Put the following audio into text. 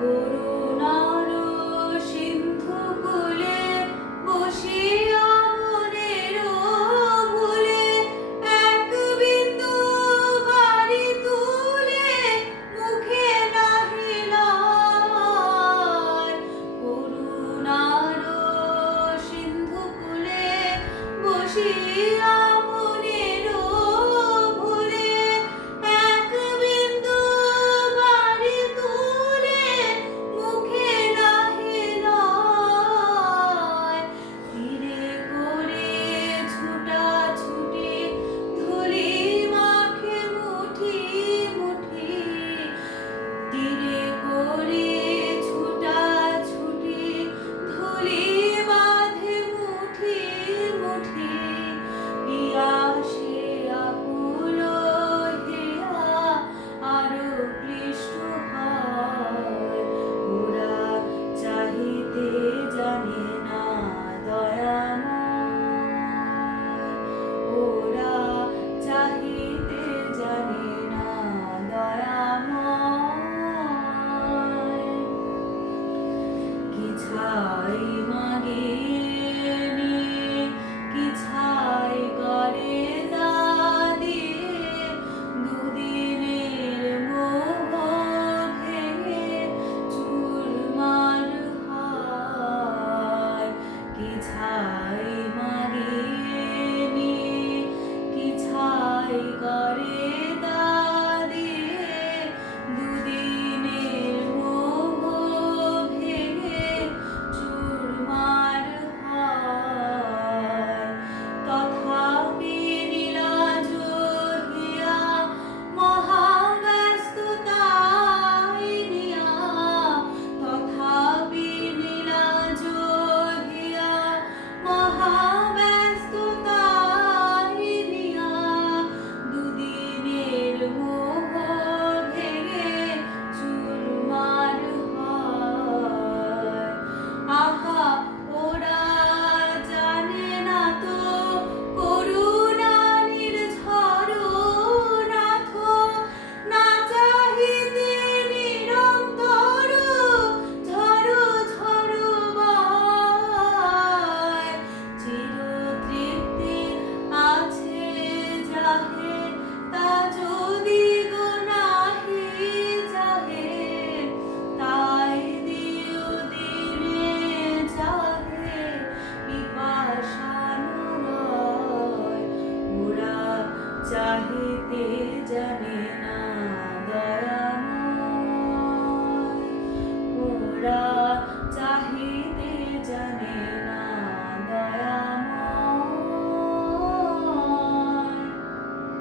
করুণার সিন্ধু কূলে বসিয়া মনের ভুলে এক বিন্দু বারি তুলে মুখে নাহি লয়। করুণার সিন্ধু কূলে বসিয়া মনের ভুলে এক বিন্দু বারি তুলে মুখে নাহি লয়। তীরে করে ছুটাছুটি ধুলি মাখে মুঠি মুঠি, তীরে করে ছুটাছুটি ধুলি বাঁধে মুঠি মুঠি। পিয়াসে আকুল হেয়া আরো ক্লিষ্ট হয়, ওরা চাহিতে জানে না দয়াময়, ওরা চাহিতে জানে না দয়াময়। কি ছাই